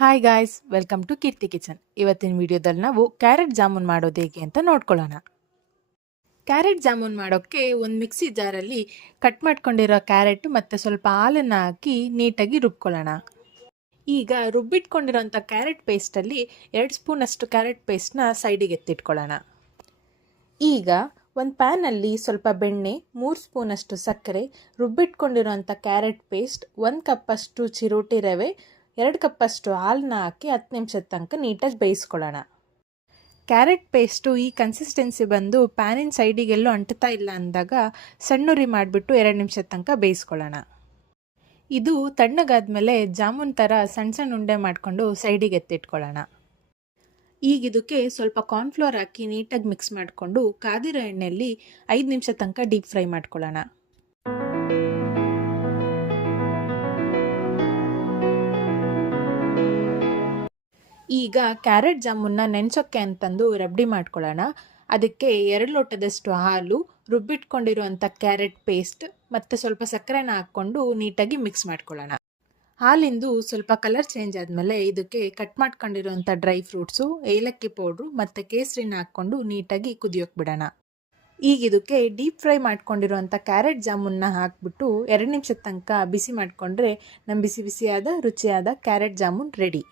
Hi guys, welcome to Keerthi kitchen. ಇವತ್ತಿನ ವಿಡಿಯೋದಲ್ಲಿ ನಾವು ಕ್ಯಾರೆಟ್ ಜಾಮೂನ್ ಮಾಡೋದು ಹೇಗೆ ಅಂತ ನೋಡ್ಕೊಳ್ಳೋಣ. ಕ್ಯಾರೆಟ್ ಜಾಮೂನ್ ಮಾಡೋಕ್ಕೆ ಒಂದು ಮಿಕ್ಸಿ ಜಾರಲ್ಲಿ ಕಟ್ ಮಾಡ್ಕೊಂಡಿರೋ ಕ್ಯಾರೆಟ್ ಮತ್ತು ಸ್ವಲ್ಪ ಹಾಲನ್ನು ಹಾಕಿ ನೀಟಾಗಿ ರುಬ್ಕೊಳ್ಳೋಣ. ಈಗ ರುಬ್ಬಿಟ್ಕೊಂಡಿರೋಂಥ ಕ್ಯಾರೆಟ್ ಪೇಸ್ಟಲ್ಲಿ 2 ಸ್ಪೂನಷ್ಟು ಕ್ಯಾರೆಟ್ ಪೇಸ್ಟ್ನ ಸೈಡಿಗೆ ಎತ್ತಿಟ್ಕೊಳ್ಳೋಣ. ಈಗ ಒಂದು ಪ್ಯಾನಲ್ಲಿ ಸ್ವಲ್ಪ ಬೆಣ್ಣೆ, 3 ಸ್ಪೂನಷ್ಟು ಸಕ್ಕರೆ, ರುಬ್ಬಿಟ್ಕೊಂಡಿರೋಂಥ ಕ್ಯಾರೆಟ್ ಪೇಸ್ಟ್, 1 ಕಪ್ಪಷ್ಟು ಚಿರೋಟಿ ರವೆ, 2 ಕಪ್ಪಷ್ಟು ಹಾಲನ್ನ ಹಾಕಿ 10 ನಿಮಿಷದ ತನಕ ನೀಟಾಗಿ ಬೇಯಿಸ್ಕೊಳ್ಳೋಣ. ಕ್ಯಾರೆಟ್ ಪೇಸ್ಟು ಈ ಕನ್ಸಿಸ್ಟೆನ್ಸಿ ಬಂದು ಪ್ಯಾನಿನ ಸೈಡಿಗೆಲ್ಲೂ ಅಂಟುತ್ತಾ ಇಲ್ಲ ಅಂದಾಗ ಸಣ್ಣುರಿ ಮಾಡಿಬಿಟ್ಟು 2 ನಿಮಿಷದ ತನಕ ಬೇಯಿಸ್ಕೊಳ್ಳೋಣ. ಇದು ತಣ್ಣಗಾದ್ಮೇಲೆ ಜಾಮೂನ್ ಥರ ಸಣ್ಣ ಸಣ್ಣ ಉಂಡೆ ಮಾಡಿಕೊಂಡು ಸೈಡಿಗೆ ಎತ್ತಿಟ್ಕೊಳ್ಳೋಣ. ಈಗ ಇದಕ್ಕೆ ಸ್ವಲ್ಪ ಕಾರ್ನ್ಫ್ಲೋರ್ ಹಾಕಿ ನೀಟಾಗಿ ಮಿಕ್ಸ್ ಮಾಡಿಕೊಂಡು ಕಾದಿರೋ ಎಣ್ಣೆಯಲ್ಲಿ 5 ನಿಮಿಷ ತನಕ ಡೀಪ್ ಫ್ರೈ ಮಾಡ್ಕೊಳ್ಳೋಣ. ಈಗ ಕ್ಯಾರೆಟ್ ಜಾಮೂನ್ನ ನೆನೆಸೋಕ್ಕೆ ಅಂತಂದು ರಬ್ಡಿ ಮಾಡ್ಕೊಳ್ಳೋಣ. ಅದಕ್ಕೆ 2 ಲೋಟದಷ್ಟು ಹಾಲು, ರುಬ್ಬಿಟ್ಕೊಂಡಿರುವಂಥ ಕ್ಯಾರೆಟ್ ಪೇಸ್ಟ್ ಮತ್ತು ಸ್ವಲ್ಪ ಸಕ್ಕರೆನ ಹಾಕ್ಕೊಂಡು ನೀಟಾಗಿ ಮಿಕ್ಸ್ ಮಾಡ್ಕೊಳ್ಳೋಣ. ಹಾಲಿಂದು ಸ್ವಲ್ಪ ಕಲರ್ ಚೇಂಜ್ ಆದಮೇಲೆ ಇದಕ್ಕೆ ಕಟ್ ಮಾಡ್ಕೊಂಡಿರುವಂಥ ಡ್ರೈ ಫ್ರೂಟ್ಸು, ಏಲಕ್ಕಿ ಪೌಡ್ರು ಮತ್ತು ಕೇಸರಿನ ಹಾಕ್ಕೊಂಡು ನೀಟಾಗಿ ಕುದಿಯೋಕೆ ಬಿಡೋಣ. ಈಗ ಇದಕ್ಕೆ ಡೀಪ್ ಫ್ರೈ ಮಾಡ್ಕೊಂಡಿರುವಂಥ ಕ್ಯಾರೆಟ್ ಜಾಮೂನ್ನ ಹಾಕ್ಬಿಟ್ಟು 2 ನಿಮಿಷದ ತನಕ ಬಿಸಿ ಮಾಡಿಕೊಂಡ್ರೆ ನಮ್ಮ ಬಿಸಿ ಬಿಸಿಯಾದ ರುಚಿಯಾದ ಕ್ಯಾರೆಟ್ ಜಾಮೂನ್ ರೆಡಿ.